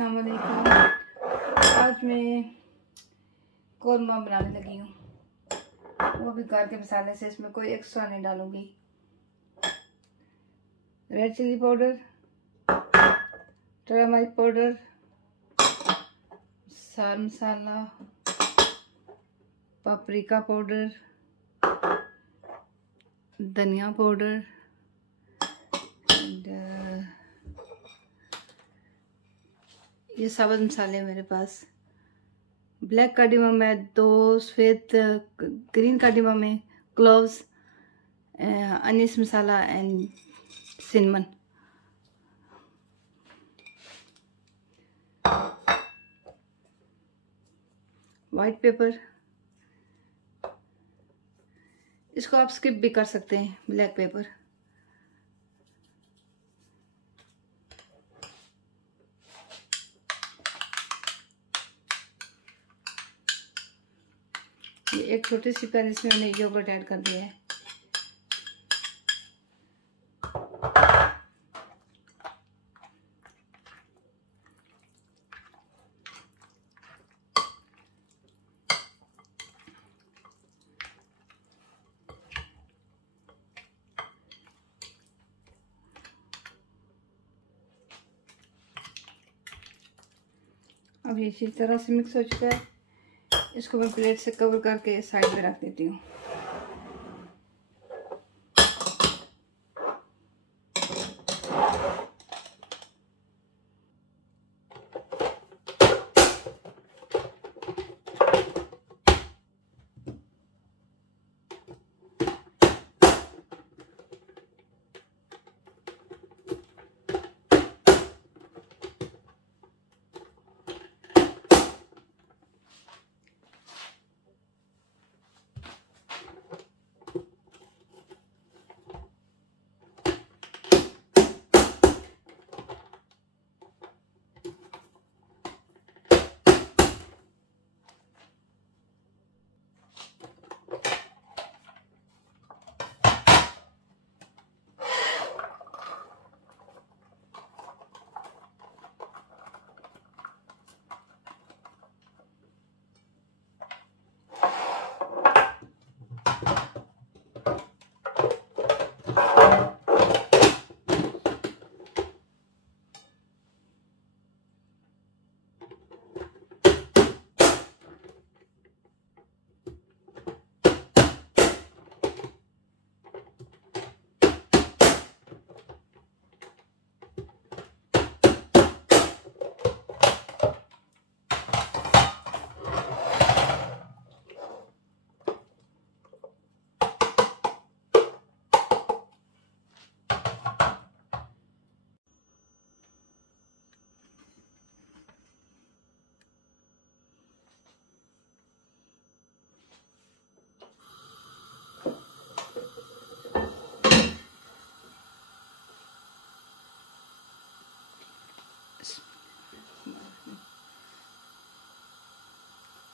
अस्सलाम वालेकुम। आज मैं कौरमा बनाने लगी हूँ, वो भी घर के मसाले से। इसमें कोई एक्स्ट्रा नहीं डालूंगी। Red chili powder, turmeric powder, सार मसाला, पापरिका पाउडर, धनिया पाउडर, ये साबुत मसाले हैं मेरे पास। ब्लैक कार्डिमम है 2, सफ़ेद ग्रीन कार्डिमम है, cloves, anise masala and cinnamon. White pepper, इसको आप स्किप भी कर सकते हैं, ब्लैक पेपर। ये एक छोटी सी पैन, इसमें मैंने योगर्ट ऐड कर दिया है। अब ये इसी तरह से मिक्स हो चुका है। इसको मैं प्लेट से कवर करके साइड में रख देती हूँ।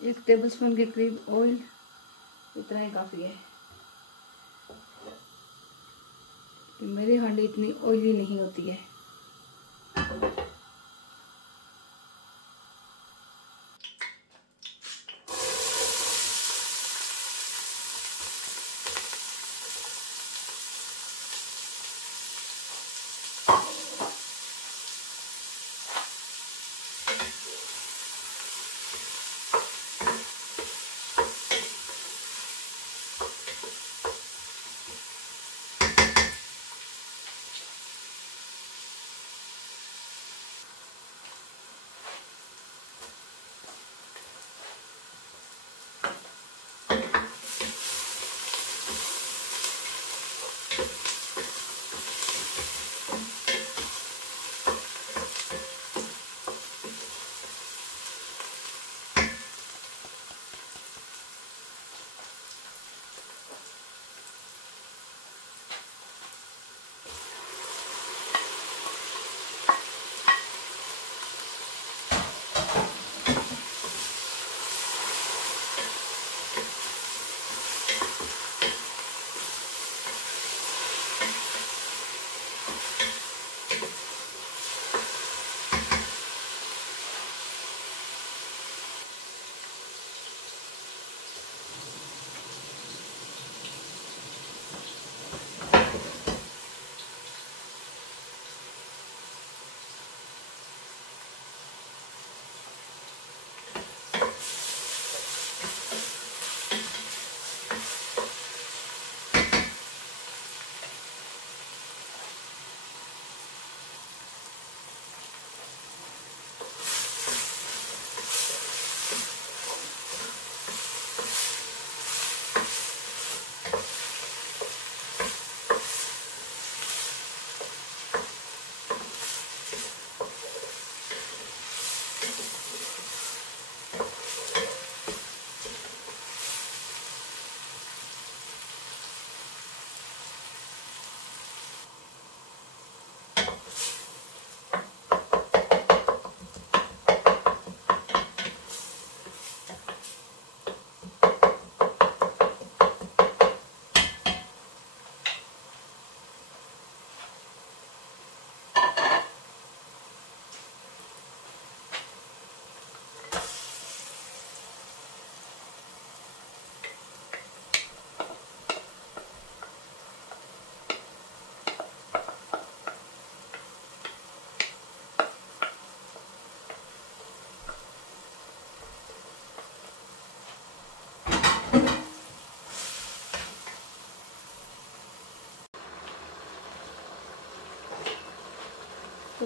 एक टेबलस्पून के करीब ऑयल, इतना ही काफ़ी है। मेरी हांडी इतनी ऑयली नहीं होती है।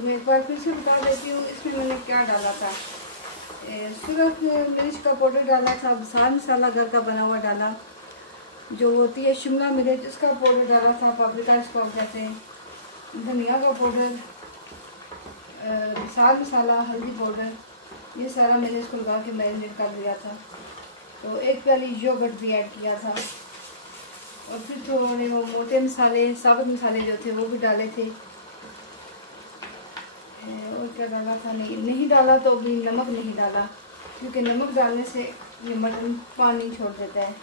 तो मैं एक बार फिर से बता देती हूँ इसमें मैंने क्या डाला था। सूरज मिर्च का पाउडर डाला था, बसार मसाला घर का बना हुआ डाला, जो होती है शिमला मिर्च उसका पाउडर डाला था, पापरिका इसको आप कहते हैं, धनिया का पाउडर, बसार मसाला, हल्दी पाउडर, ये सारा मैंने इसको लगा के मैरिनेट कर दिया था। तो एक प्याली योगर्ट भी ऐड किया था और फिर थोड़े वो मोटे मसाले, साबुत मसाले जो थे वो भी डाले थे। और क्या डाला था, नहीं डाला तो अभी नमक नहीं डाला, क्योंकि नमक डालने से ये मटन पानी छोड़ देता है।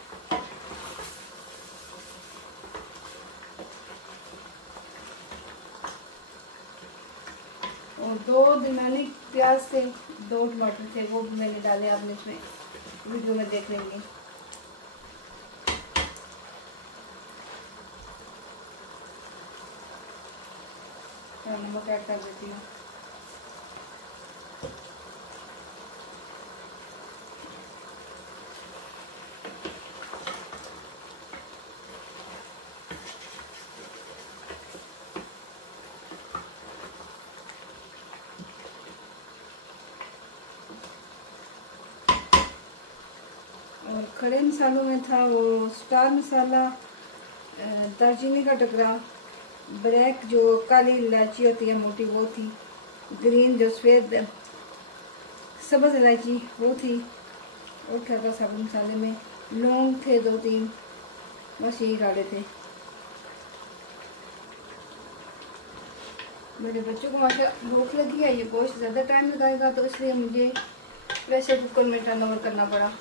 और 2 दरमियानी प्याज थे, 2 टमाटर थे, वो भी मैंने डाले, आपने इसमें वीडियो में देख लेंगे। नमक ऐड कर देती हूँ। और खड़े मसालों में था वो स्टार मसाला, दालचीनी का टुकड़ा, ब्लैक जो काली इलायची होती है मोटी वो थी, ग्रीन जो सफ़ेद सब्ज़ इलायची वो थी, और क्या था साबुत मसाले में, लौंग थे 2-3, बस यही डाले थे। मेरे बच्चों को माशा भूख लगी है, ये गोश्त ज़्यादा टाइम लगाएगा तो इसलिए मुझे प्रेशर कुकर में टर्न ओवर करना पड़ा।